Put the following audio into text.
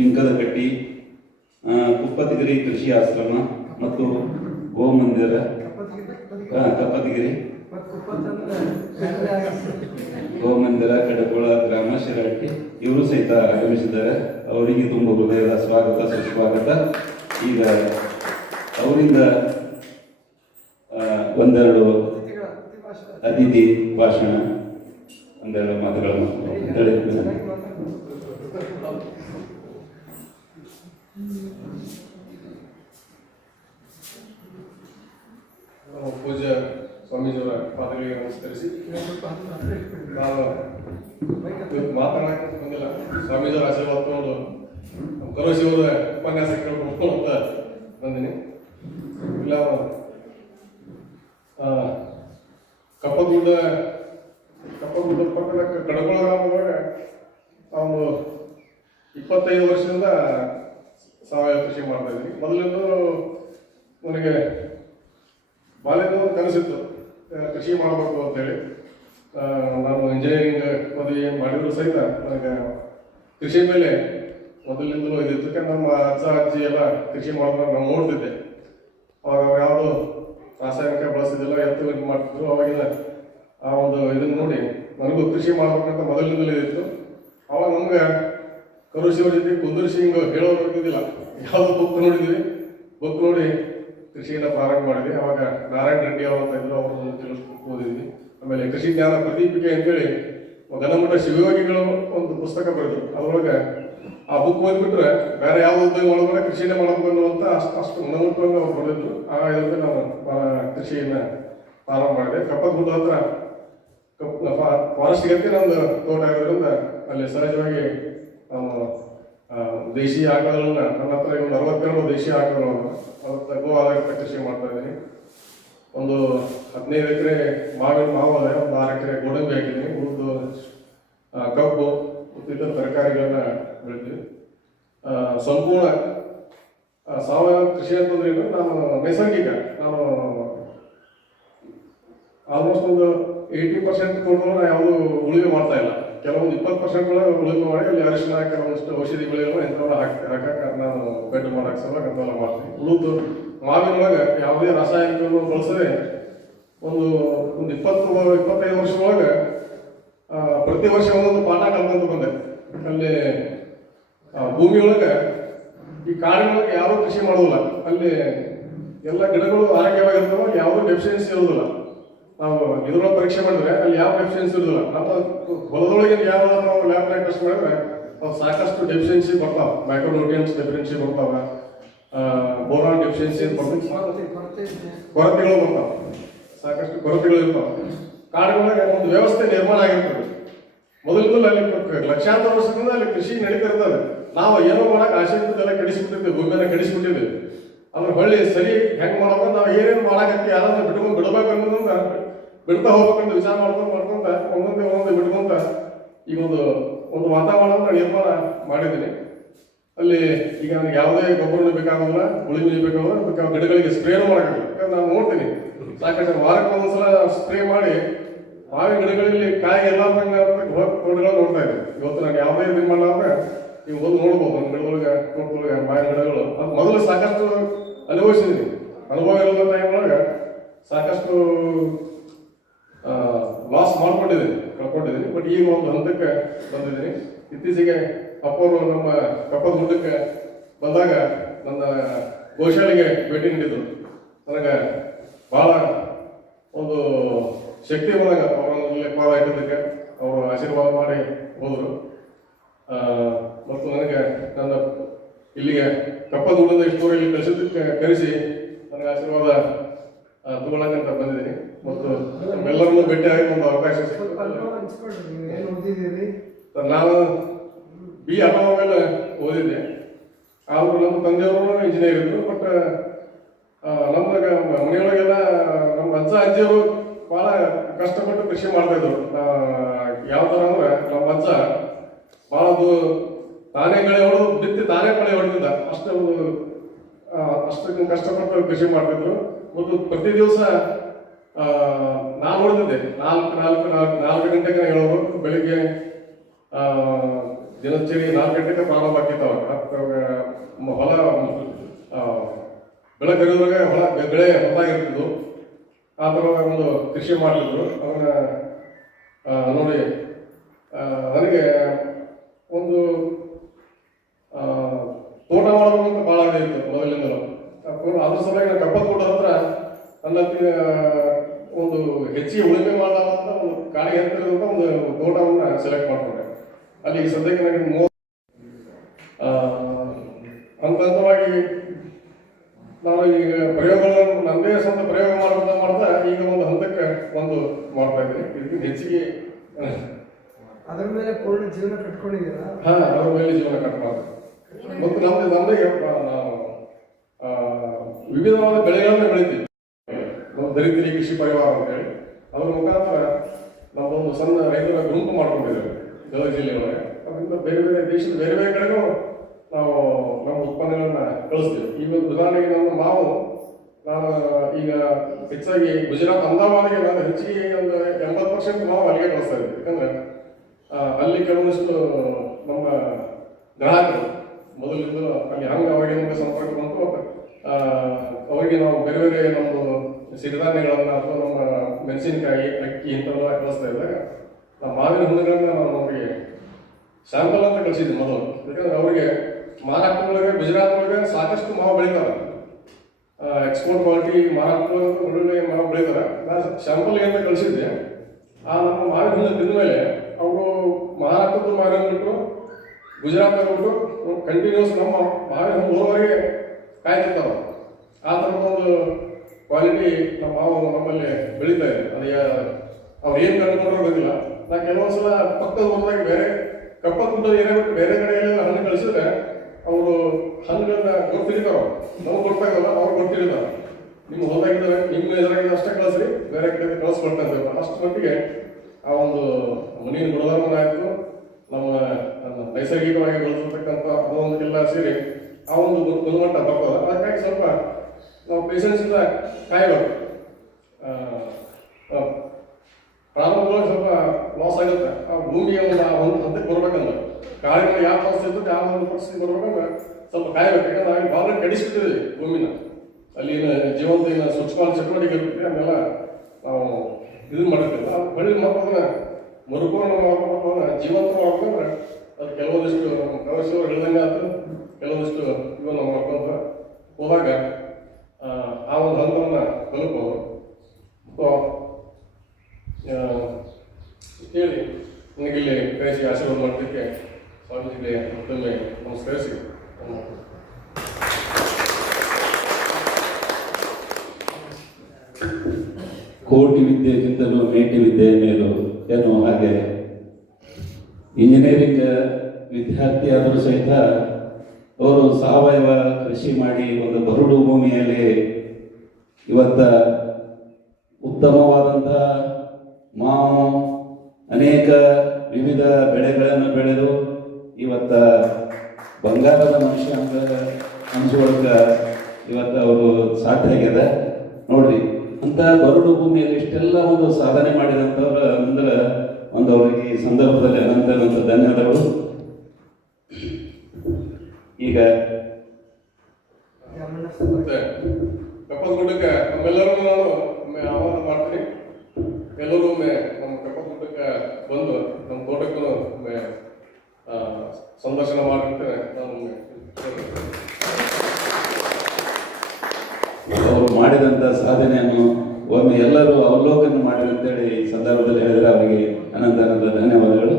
ಪಿಂಕದಕಟ್ಟಿ, ಕುಪ್ಪತಿಗಿರಿ ಕೃಷಿ ಆಶ್ರಮ ಮತ್ತು ಗೋಮಂದಿರ, ಕಪ್ಪತಿಗಿರಿ ಗೋಮಂದಿರ, ಕಡಕೋಳ ಗ್ರಾಮ, ಶಿರಹಟ್ಟಿ ಇವರು ಸಹಿತ ಆಗಮಿಸಿದ್ದಾರೆ. ಅವರಿಗೆ ತುಂಬ ಹೃದಯದ ಸ್ವಾಗತ ಸುಸ್ವಾಗತ. ಈಗ ಅವರಿಂದ ಒಂದೆರಡು ಅತಿಥಿ ಭಾಷಣ, ಒಂದೆರಡು ಮಾತುಗಳನ್ನು ಹೇಳಿದ್ದೇನೆ. ಪೂಜ್ಯ ಸ್ವಾಮೀಜಿಯವರ ಪಾದಗಳಿಗೆ ನಮಸ್ಕರಿಸಿ, ನಾನು ಇವತ್ತು ಮಾತನಾಡಕ್ಕೆ ಬಂದಿಲ್ಲ. ಸ್ವಾಮೀಜಿಯವರ ಆಶೀರ್ವಾದ ತಗೊಂಡು ನಮ್ಮ ಕರೋಶಿಯವರ ಉಪನ್ಯಾಸ ಕೇಳ್ಕೊಂಡು ಅಂತ ಬಂದಿನಿ. ಇಲ್ಲ ಕಪ್ಪಗುಡ್ಡ ಪಕ್ಕದ ಕಡಕೋಳ ಗ್ರಾಮದೊಳಗೆ ನಾವು 25 ವರ್ಷದಿಂದ ಸಾವಯವ ಕೃಷಿ ಮಾಡ್ತಾ ಇದ್ವಿ. ಮೊದಲಿಂದ ನನಗೆ ಬಾಲ್ಯದ ಕನಸಿತ್ತು ಕೃಷಿ ಮಾಡಬೇಕು ಅಂತೇಳಿ. ನಾನು ಇಂಜಿನಿಯರಿಂಗ್ ಪದವಿ ಮಾಡಿದ್ರು ಸಹಿತ ನನಗೆ ಕೃಷಿ ಮೇಲೆ ಮೊದಲಿಂದಲೂ ಇದಿತ್ತು. ನಮ್ಮ ಅಜ್ಜ ಅಜ್ಜಿ ಎಲ್ಲ ಕೃಷಿ ಮಾಡೋದನ್ನ ನಾವು ನೋಡ್ತಿದ್ದೆ. ಅವಾಗ ಯಾವುದು ರಾಸಾಯನಿಕ ಬಳಸ್ತಿದ್ದಿಲ್ಲ, ಎತ್ತು ಮಾಡ್ತಿದ್ರು. ಅವಾಗಿನ ಆ ಒಂದು ಇದನ್ನು ನೋಡಿ ನನಗೂ ಕೃಷಿ ಮಾಡ್ಬೇಕಂತ ಮೊದಲಿನಿಂದಲೇ ಇತ್ತು. ಅವಾಗ ನಮ್ಗೆ ಕರುಶಿಯವ್ರ ಜೊತೆ ಕುಂದರ್ಸಿ ಹಿಂಗೆ ಹೇಳೋದು ಬರ್ತಿದ್ದಿಲ್ಲ. ಯಾವುದೋ ಬುಕ್ ನೋಡಿದ್ವಿ, ಬುಕ್ ನೋಡಿ ಕೃಷಿಯನ್ನು ಪ್ರಾರಂಭ ಮಾಡಿದ್ವಿ. ಅವಾಗ ನಾರಾಯಣ ರೆಡ್ಡಿ ಅಂತ ಇದ್ರು, ಅವ್ರನ್ನ ತಿಳಿಸ್ಕೊಂಡು ಓದಿದ್ವಿ. ಆಮೇಲೆ ಕೃಷಿ ಜ್ಞಾನ ಪ್ರದೀಪಿಕೆ ಅಂತೇಳಿ ಗಣಮಠ ಶಿವಯೋಗಿಗಳು ಒಂದು ಪುಸ್ತಕ ಬರೆದ್ರು. ಅದರೊಳಗೆ ಆ ಬುಕ್ ಓದ್ಬಿಟ್ರೆ ಬೇರೆ ಯಾವ ಉದ್ಯೋಗ ಒಳಗಡೆ ಕೃಷಿನೇ ಮಾಡಬೇಕು ಅಂತ ಅಷ್ಟು ಮನಮುಟ್ಟವಾಗಿ ಅವ್ರು ಬರೆದಿದ್ರು. ಆ ಇದರಿಂದ ನಾನು ಕೃಷಿಯನ್ನು ಪ್ರಾರಂಭ ಮಾಡಿದೆ. ಕಪ್ಪಗುಡ್ಡ ಹತ್ರ ಫಾರೆಸ್ಟ್ ಗಂಟೆ ನಮ್ದು ತೋಟ ಇರೋದ್ರಿಂದ ಅಲ್ಲಿ ಸಹಜವಾಗಿ ನಾವು ದೇಶೀಯ ಆಕಳಗಳನ್ನ, ನನ್ನ ಹತ್ರ ಒಂದು 62 ದೇಶೀಯ ಆಕಳಗಳನ್ನು ಗೋ ಆಧಾರಿತ ಕೃಷಿ ಮಾಡ್ತಾ ಇದ್ದೀನಿ. ಒಂದು 15 ಎಕರೆ ಮಾವು ಅದೇ, ಒಂದು 6 ಎಕರೆ ಗೋಡಂಬಿ ಹಾಕಿದ್ದೀನಿ. ಉಳಿದು ಕಬ್ಬು ಇತರ ತರಕಾರಿಗಳನ್ನ ಬೆಳಿತೀವಿ. ಸಂಪೂರ್ಣ ಸಾವಯವ ಕೃಷಿ ಅಂತಂದ್ರೆ ನಾನು ನೈಸರ್ಗಿಕ, ನಾನು ಆಲ್ಮೋಸ್ಟ್ ಒಂದು 80% ಕೊಡೋದು ಯಾವುದು ಉಳಿವೆ ಮಾಡ್ತಾ ಇಲ್ಲ. ಕೆಲವೊಂದು 20% ಉಳಿವೆ ಮಾಡಿ ಅಲ್ಲಿ ಅರಿಶಿನ, ಕೆಲವೊಂದಿಷ್ಟು ಔಷಧಿಗಳಿಗೆಲ್ಲ ಇಂಥವೆಲ್ಲ ಹಾಕಕ್ಕೆ ನಾನು ಬೆಡ್ ಮಾಡಕ್ಕೆ ಸಲ ಅಂತೆಲ್ಲ ಮಾಡ್ತೀನಿ. ಉಳಿದು ಮಾವಿನೊಳಗೆ ಯಾವುದೇ ರಾಸಾಯನಿಕವನ್ನು ಬಳಸದೆ ಒಂದು 20-25 ವರ್ಷದೊಳಗೆ ಪ್ರತಿ ವರ್ಷ ಒಂದೊಂದು ಪಾಠ ಕಲ್ಕೊಂತ ಬಂದೆ. ಅಲ್ಲಿ ಭೂಮಿಯೊಳಗೆ ಈ ಕಾಡಿನೊಳಗೆ ಯಾರೂ ಕೃಷಿ ಮಾಡೋದಿಲ್ಲ. ಅಲ್ಲಿ ಎಲ್ಲ ಗಿಡಗಳು ಆರೋಗ್ಯವಾಗಿರ್ತಾವ, ಯಾವುದೂ ಡೆಫಿಷಿಯನ್ಸಿ ಇರೋದಿಲ್ಲ. ನಾವು ಇದ್ರೊಳಗೆ ಪರೀಕ್ಷೆ ಮಾಡಿದ್ರೆ ಅಲ್ಲಿ ಯಾವ ಡೆಫಿಷಿಯನ್ಸಿ ಇರೋದಿಲ್ಲ. ನಮ್ಮ ಹೊಲದೊಳಗೆ ಯಾವ ನಾವು ಲ್ಯಾಬ್ನಾಗ ಟೆಸ್ಟ್ ಮಾಡಿದ್ರೆ ಅವು ಸಾಕಷ್ಟು ಡೆಫಿಷಿಯನ್ಸಿ ಬರ್ತಾವೆ. ಮೈಕ್ರೋನ್ಯೂಟ್ರಿಯನ್ಸ್ ಡೆಫಿಷಿಯನ್ಸಿ ಬರ್ತಾವೆ, ಬೋರಾನ್ ಡೆಫಿಷಿಯನ್ಸಿ ಅಂತ ಬರ್ತದೆ, ಕೊರತೆಗಳು ಬರ್ತಾವೆ, ಸಾಕಷ್ಟು ಕೊರತೆಗಳು ಇರ್ತಾವೆ. ಕಾಡುಗಳಿಗೆ ಒಂದು ವ್ಯವಸ್ಥೆ ನಿರ್ಮಾಣ ಆಗಿರ್ತದೆ. ಮೊದಲಿಂದಲೂ ಅಲ್ಲಿ ಲಕ್ಷಾಂತರ ವರ್ಷದಿಂದ ಅಲ್ಲಿ ಕೃಷಿ ನಡೀತಾ ಇರ್ತದೆ. ನಾವು ಏನೋ ಮಾಡಕ್ಕೆ ಆಸಕ್ತಿದೆಲ್ಲ ಕೆಡಿಸ್ಬಿಟ್ಟಿದ್ವಿ, ಭೂಮಿಯನ್ನು ಕೆಡಿಸ್ಬಿಟ್ಟಿದ್ವಿ. ಅದ್ರ ಹೊಳ್ಳಿ ಸರಿ ಹೆಂಗೆ ಮಾಡೋದು, ನಾವು ಏನೇನು ಮಾಡಾಕತ್ತಿ ಯಾರಾದ್ರೂ ಬಿಡ್ಬೇಕು ಅನ್ನೋದನ್ನ ಬಿಡ್ತಾ ಹೋಗ್ಬೇಕಂತ ವಿಚಾರ ಮಾಡ್ಕೊಂತ ಒಂದೊಂದೇ ಬಿಡ್ಕೊಂತ ಈಗ ಒಂದು ವಾತಾವರಣ ನಿರ್ಮಾಣ ಮಾಡಿದ್ದೀನಿ. ಅಲ್ಲಿ ಈಗ ನನಗೆ ಯಾವುದೇ ಗೊಬ್ಬರ ಬೇಕಾಗಲ್ಲ, ಉಳಿಮೆ ಬೇಕಾಗಲ್ಲ, ಗಿಡಗಳಿಗೆ ಸ್ಪ್ರೇನು ಮಾಡೋಕ್ಕಾಗಲ್ಲ. ಯಾಕಂದ್ರೆ ನಾನು ನೋಡ್ತೀನಿ ಸಾಕಷ್ಟು ವಾರಕ್ಕೆ ಒಂದೊಂದ್ಸಲ ಸ್ಪ್ರೇ ಮಾಡಿ ಮಾವಿನ ಗಿಡಗಳಲ್ಲಿ ಕಾಯಿ ಎಲ್ಲ ತೋಟಗಳು ನೋಡ್ತಾ ಇದ್ದೀನಿ. ಇವತ್ತು ನಾನು ಯಾವುದೇ ಇದು ಮಾಡಲಾರ್ದೆ ನೀವು ಒಂದು ನೋಡ್ಬೋದು ನನ್ನ ಗಿಡದೊಳಗೆ, ತೋಟದೊಳಗೆ ಮಾವಿನ ಗಿಡಗಳು. ಅದು ಮೊದಲು ಸಾಕಷ್ಟು ಅನುಭವಿಸಿದ್ದೀನಿ. ಅನುಭವ ಇರೋದ್ರ ಟೈಮ್ನೊಳಗೆ ಸಾಕಷ್ಟು ಲಾಸ್ ಮಾಡ್ಕೊಂಡಿದ್ದೀನಿ, ಕಳ್ಕೊಂಡಿದ್ದೀನಿ. ಬಟ್ ಈಗ ಒಂದು ಹಂತಕ್ಕೆ ಬಂದಿದ್ದೀನಿ. ಇತ್ತೀಚೆಗೆ ಅಪ್ಪವರು ನಮ್ಮ ಕಪ್ಪದ ಗುಡ್ಡಕ್ಕೆ ಬಂದಾಗ ನನ್ನ ಗೋಶಾಲೆಗೆ ಭೇಟಿ ನೀಡಿದ್ರು. ನನಗೆ ಬಹಳ ಒಂದು ಶಕ್ತಿ ಬಂದಾಗ ಅವರಲ್ಲಿ ಪಾದ ಇಟ್ಟಿದ್ದಕ್ಕೆ ಅವರು ಆಶೀರ್ವಾದ ಮಾಡಿ ಹೋದರು. ಮತ್ತು ನನಗೆ ನನ್ನ ಇಲ್ಲಿಗೆ ಕಪ್ಪದ ಗುಡ್ಡದ ಸ್ಟೋರಿಯಲ್ಲಿ ಕಳಿಸಿದ್ದಕ್ಕೆ ಕರೆಸಿ ನನಗೆ ಆಶೀರ್ವಾದ ತಗೊಳ್ಳಕ್ಕಂತ ಬಂದಿದ್ದೀನಿ. ಮತ್ತು ನಮ್ಮೆಲ್ಲರನ್ನೂ ಭೇಟಿಯಾಗಿ ಒಂದು ಅವಕಾಶ ಸಿಕ್ತು. ನಾನು BA ಆಟೋಮೊಬೈಲ್ ಓದಿದ್ದೆ. ಆದರೂ ನಮ್ಮ ತಂದೆಯವರು ಇಂಜಿನಿಯರ್ ಇದ್ರು. ಬಟ್ ನಮ್ದಾಗ ಮನೆಯೊಳಗೆಲ್ಲ ನಮ್ಮ ಅಜ್ಜ ಅಜ್ಜಿಯವರು ಭಾಳ ಕಷ್ಟಪಟ್ಟು ಕೃಷಿ ಮಾಡ್ತಾ ಇದ್ರು. ಯಾವ ಥರ ಅಂದ್ರೆ ನಮ್ಮ ಅಜ್ಜ ಭಾಳ ತಾನೇ ಗಳೆ ಹೊಡೆದು ಬಿತ್ತಿ ತಾನೇ ಕಳೆ ಹೊಡೆದಿದ್ದ. ಅಷ್ಟಕ್ಕೆ ಕಷ್ಟಪಟ್ಟು ಕೃಷಿ ಮಾಡ್ತಿದ್ರು. ಮತ್ತು ಪ್ರತಿ ದಿವಸ ನಾನು ನೋಡ್ತಿದ್ದೆ 4 ಗಂಟೆಗೆ ಹೇಳೋರು. ಬೆಳಿಗ್ಗೆ ದಿನಚರಿ 4 ಗಂಟೆಗೆ ಪ್ರಾರಂಭ ಆಗ್ತಿತ್ತು. ಅವಾಗ ಬೆಳೆ ಕರೆಯುವಾಗ ಬೆಳೆ ಹೊಲಾಗಿರ್ತಿದ್ವು. ಆ ಥರ ಒಂದು ಕೃಷಿ ಮಾಡ್ತಿದ್ರು. ಅವನ್ನ ನೋಡಿ ನನಗೆ ಒಂದು ತೋಟ ಮಾಡೋದು ಅಂತ ಭಾಳ ಆಗಿತ್ತು ಮೊದಲಿಂದಲೂ. ಅದ್ರ ಸಲುವಾಗಿ ನಾನು ಕಬ್ಬ ತೋಟ ಹತ್ರ ನನ್ನ ಒಂದು ಹೆಚ್ಚಿಗೆ ಉಳುಮೆ ಮಾಡಲಾದಂಥ ಒಂದು ಕಾಡಿಗೆ ಹತ್ತಿರದಂಥ ಒಂದು ತೋಟವನ್ನು ಸೆಲೆಕ್ಟ್ ಮಾಡ್ಕೊಂಡೆ. ಅಲ್ಲಿ ಸದ್ಯಕ್ಕೆ ನನಗೆ ಹಂತವಾಗಿ ನಾನು ಈಗ ಪ್ರಯೋಗಗಳನ್ನು ನನ್ನದೇ ಸ್ವಂತ ಪ್ರಯೋಗ ಮಾಡ್ತಾ ಈಗ ಒಂದು ಹಂತಕ್ಕೆ ಒಂದು ಮಾಡ್ತಾ ಇದ್ದೀನಿ. ಇದಕ್ಕೆ ಹೆಚ್ಚಿಗೆ ಅದರ ಮೇಲೆ ಪೂರ್ಣ ಜೀವನ ಕಟ್ಕೊಂಡಿದ್ದೀರಾ? ಹಾ, ಅದರ ಮೇಲೆ ಜೀವನ ಕಟ್ಬಾರ್ದು. ಮತ್ತು ನಮ್ಮದೇ ನಾವು ವಿವಿಧವಾದ ಬೆಳೆಗಳನ್ನ ಬೆಳಿತೀವಿ. ನಾವು ದರಿದ್ರಿ ಕೃಷಿ ಪರಿವಾರ ಅಂತ ಹೇಳಿ ಅದರ ಮುಖಾಂತರ ನಾವೊಂದು ಸಣ್ಣ ರೈತರ ಗುಂಪು ಮಾಡ್ಕೊಂಡಿದ್ದೇವೆ ಗದಗ ಜಿಲ್ಲೆಯೊಳಗೆ. ಅದರಿಂದ ಬೇರೆ ಬೇರೆ ದೇಶದ ಬೇರೆ ಬೇರೆ ಕಡೆಗೂ ನಾವು ನಮ್ಮ ಉತ್ಪನ್ನಗಳನ್ನ ಕಳಿಸ್ತೀವಿ. ಈಗ ಉದಾಹರಣೆಗೆ ನಮ್ಮ ಮಾವು ನಾನು ಈಗ ಹೆಚ್ಚಾಗಿ ಗುಜರಾತ್ ಅಹಮದಾಬಾದ್ಗೆ ನಾನು ಹೆಚ್ಚಿಗೆ ಒಂದು 80% ಮಾವು ಅಲ್ಲಿಗೆ ಕಳಿಸ್ತಾ ಇದ್ದೀವಿ. ಯಾಕಂದ್ರೆ ಅಲ್ಲಿ ಕೆಲವೊಂದಿಷ್ಟು ನಮ್ಮ ಗ್ರಾಹಕರು ಮೊದಲಿಂದ ಅಲ್ಲಿ ಹಂಗೆ ಅವರಿಗೆ ನಮಗೆ ಸಂಪರ್ಕ ಬಂತು. ಅವರಿಗೆ ನಾವು ಬೇರೆ ಬೇರೆ ನಮ್ಮದು ಸಿರಿಧಾನ್ಯಗಳನ್ನು ಅಥವಾ ನಮ್ಮ ಮೆಣಸಿನಕಾಯಿ, ಅಕ್ಕಿ ಇಂಥವೆಲ್ಲ ಕಳಿಸ್ತಾ ಇದ್ದಾಗ ನಮ್ಮ ಮಾವಿನ ಹಣ್ಣುಗಳನ್ನ ನಾವು ಅವರಿಗೆ ಸ್ಯಾಂಪಲ್ ಅಂತ ಕಳಿಸಿದ್ವಿ ಮೊದಲು. ಯಾಕಂದ್ರೆ ಅವರಿಗೆ ಮಹಾರಾಷ್ಟ್ರದೊಳಗೆ ಗುಜರಾತ್ ಒಳಗೆ ಸಾಕಷ್ಟು ಮಾವು ಬೆಳೀತಾರೆ. ಎಕ್ಸ್ಪೋರ್ಟ್ ಕ್ವಾಲಿಟಿ ಮಹಾರಾಷ್ಟ್ರ ಒಳ್ಳೆ ಮಾವು ಬೆಳೀತಾರೆ. ನಾನು ಸ್ಯಾಂಪಲ್ ಅಂತ ಕಳಿಸಿದ್ದೆ. ಆ ನಮ್ಮ ಮಾವಿನ ಹಣ್ಣು ತಿಂದ ಮೇಲೆ ಅವರು ಮಹಾರಾಷ್ಟ್ರದ ಮಾವಿನ ಬಿಟ್ಟು ಗುಜರಾತ್ ಬಿಟ್ಟು ಕಂಟಿನ್ಯೂಸ್ ನಮ್ಮ ಮಾವಿನ ಹಣ್ಣು ಊರವರೆಗೆ ಕಾಯ್ತಿರ್ತಾವೆ. ಆ ಥರದ ಒಂದು ಕ್ವಾಲಿಟಿ ನಮ್ಮ ಮಾವು ನಮ್ಮಲ್ಲಿ ಬೆಳೀತಾ ಇದೆ. ಅದು ಅವ್ರು ಏನು ಕಂಡುಕೊಂಡ್ರೂ ಗೊತ್ತಿಲ್ಲ. ನಾನು ಕೆಲವೊಂದ್ಸಲ ಪಕ್ಕದ ಊರದಾಗ ಬೇರೆ ಕಪ್ಪ ಗುಡ್ಡ ಏನೇ ಬಿಟ್ಟು ಬೇರೆ ಕಡೆಯಲ್ಲಿ ಹಣ್ಣು ಕಳಿಸಿದ್ರೆ ಅವರು ಹಣ್ಣುಗಳನ್ನ ಗೊತ್ತಿರ್ತಾರೋ ನಮ್ಗೆ ಗೊತ್ತಾಗಲ್ಲ, ಅವ್ರು ಗೊತ್ತಿರ್ತಾರೆ. ನಿಮ್ಮ ಹೊಲದಾಗಿದ್ದಾರೆ, ನಿಮ್ಮ ಎದುರಾಗಿದ್ದ ಅಷ್ಟೇ ಕಳಿಸ್ರಿ, ಬೇರೆ ಕಡೆ ಕಳಿಸ್ಕೊಳ್ತಾ ಇದ್ದೇವೆ. ಅಷ್ಟು ಮಟ್ಟಿಗೆ ಆ ಒಂದು ಮಣ್ಣಿನ ಗುಣಧರ್ಮನ ಆಯಿತು, ನಮ್ಮ ನೈಸರ್ಗಿಕವಾಗಿ ಬೆಳೆದಿರ್ತಕ್ಕಂಥ ಅದೊಂದಕ್ಕೆಲ್ಲ ಸೇರಿ ಆ ಒಂದು ಗುಣಮಟ್ಟ ಬರ್ತದೆ. ಅದಕ್ಕಾಗಿ ಸ್ವಲ್ಪ ನಾವು ಪೇಷನ್ಸಿಂದ ಕಾಯಬೇಕು. ಪ್ರಾರಂಭವಾಗಿ ಸ್ವಲ್ಪ ಲಾಸ್ ಆಗುತ್ತೆ. ಆ ಭೂಮಿಯ ಒಂದು ಹಂತಕ್ಕೆ ಬರ್ಬೇಕಂದ್ರೆ ಕಾಳಿನ ಯಾವ ಪರಿಸ್ಥಿತಿ ಇರ್ತದೆ ಯಾವ ಒಂದು ಪರಿಸ್ಥಿತಿ ಬರ್ಬೇಕಂದ್ರೆ ಸ್ವಲ್ಪ ಕಾಯಬೇಕು. ಯಾಕಂದ್ರೆ ನಾವು ಭಾಳ ಕೆಡಿಸ್ಬಿಟ್ಟಿದ್ದೀವಿ ಭೂಮಿನ. ಅಲ್ಲಿ ಜೀವಂತ ಸ್ವಚ್ಛವಾದ ಚಟುವಟಿಕೆ ಇರ್ತದೆ, ಅದನ್ನೆಲ್ಲ ನಾವು ಇದನ್ನ ಮಾಡಿರ್ತೀವಿ. ಅದು ಬಳಿ ಮಕ್ಕಳನ್ನ ಮರುಪೂರ್ಣ ಮಾಡ್ಕೊಂಡು ಜೀವಂತ ಮಾಡ್ಬೇಕಂದ್ರೆ ಅದು ಕೆಲವೊಂದಿಷ್ಟು ನಮ್ಮ ಪ್ರವಾಸಿಯವರು ಹೇಳಿದಂಗೆ ಆಯ್ತು, ಕೆಲವೊಂದಿಷ್ಟು ಇವಾಗ ನಾವು ಮಾಡ್ಕೊಂತ ಹೋದಾಗ ಆ ಒಂದು ಹಂತವನ್ನು ತಲುಪಬಹುದು. ಹೇಳಿ ನನಗಿಲ್ಲಿ ಕರೆಸಿ ಆಶೀರ್ವಾದ ಮಾಡೋದಕ್ಕೆ ಸ್ವಾಮೀಜಿಗೆ ಮತ್ತೊಮ್ಮೆ ನಮಸ್ಕರಿಸಿ ಕೋಟಿ ವಿದ್ಯೆಗಿಂತಲೂ ಮೇಟಿ ವಿದ್ಯೆ ಮೇಲು ಎನ್ನುವ ಹಾಗೆ ಇಂಜಿನಿಯರಿಂಗ್ ವಿದ್ಯಾರ್ಥಿ ಆದರೂ ಸಹಿತ ಅವರು ಸಾವಯವ ಕೃಷಿ ಮಾಡಿ ಒಂದು ಬರಡು ಭೂಮಿಯಲ್ಲಿ ಇವತ್ತ ಉತ್ತಮವಾದಂಥ ಮಾವು ಅನೇಕ ವಿವಿಧ ಬೆಳೆಗಳನ್ನು ಬೆಳೆದು ಇವತ್ತ ಬಂಗಾರದ ಅಂಶೊಳಗೆ ಇವತ್ತು ಅವರು ಸಾಧ್ಯ ಆಗ್ಯದ. ನೋಡ್ರಿ, ಅಂತ ಬರಡು ಭೂಮಿಯಲ್ಲಿ ಇಷ್ಟೆಲ್ಲ ಒಂದು ಸಾಧನೆ ಮಾಡಿದಂಥವ್ರು ಅಂದ್ರೆ ಒಂದು ಅವರಿಗೆ ಈ ಸಂದರ್ಭದಲ್ಲಿ ಅನಂತ ಧನ್ಯವಾದಗಳು. ಈಗ ಕಪ್ಪದ ಗುಡ್ಡಕ್ಕೆ ನಮ್ಮೆಲ್ಲರೂ ನಾನು ಒಮ್ಮೆ ಆಹ್ವಾನ ಮಾಡ್ತೀನಿ. ಎಲ್ಲರೂ ಒಮ್ಮೆ ನಮ್ಮ ಕಪ್ಪದ ಗುಡ್ಡಕ್ಕೆ ಬಂದು ನಮ್ಮ ತೋಟಕ್ಕೂ ಒಮ್ಮೆ ಸಂದರ್ಶನ ಮಾಡಿರ್ತೇನೆ. ನಾನು ಅವರು ಮಾಡಿದಂಥ ಸಾಧನೆಯನ್ನು ಒಮ್ಮೆ ಎಲ್ಲರೂ ಅವಲೋಕನ ಮಾಡಿರಂತೇಳಿ ಈ ಸಂದರ್ಭದಲ್ಲಿ ಹೇಳಿದರೆ ಅವರಿಗೆ ಅನಂತ ಧನ್ಯವಾದಗಳು.